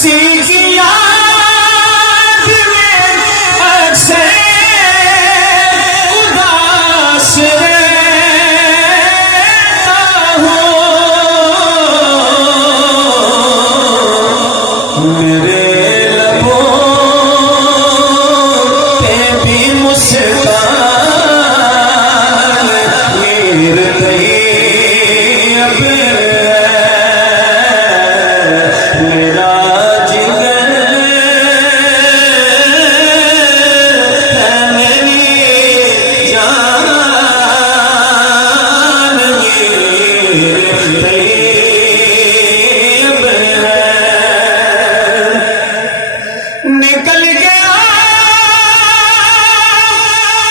किसी की याद में अक्सर उदास रहता हूँ। मेरे लबों पे भी मुस्कान मीर तैयब मेरा जिगर है मेरी जान मीर तैयब है। निकल गया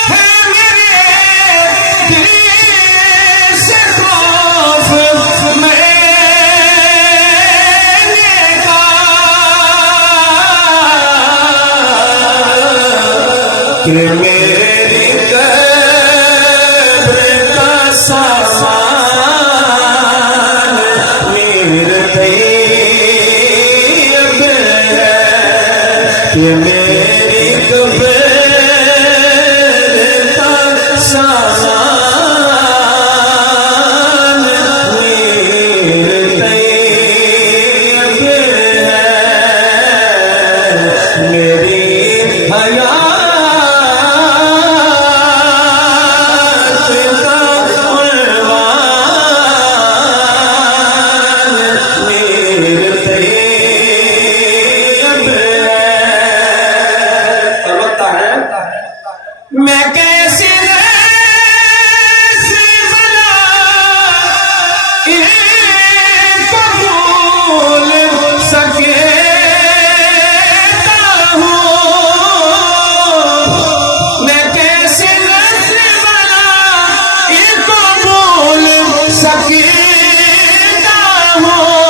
है मेरे दिल से खौफ मैंने कहा कि मेरी कब्र का सामान मेरे तैयब है कि मेरी कब्र का सामान मेरे तैयब है। मेरी हयात का उन्वान मेरे तैयब है। अलबत्ता है मैं कैसे भूल सकेता हूँ। मैं कैसे इनको भूल सकेता हूँ।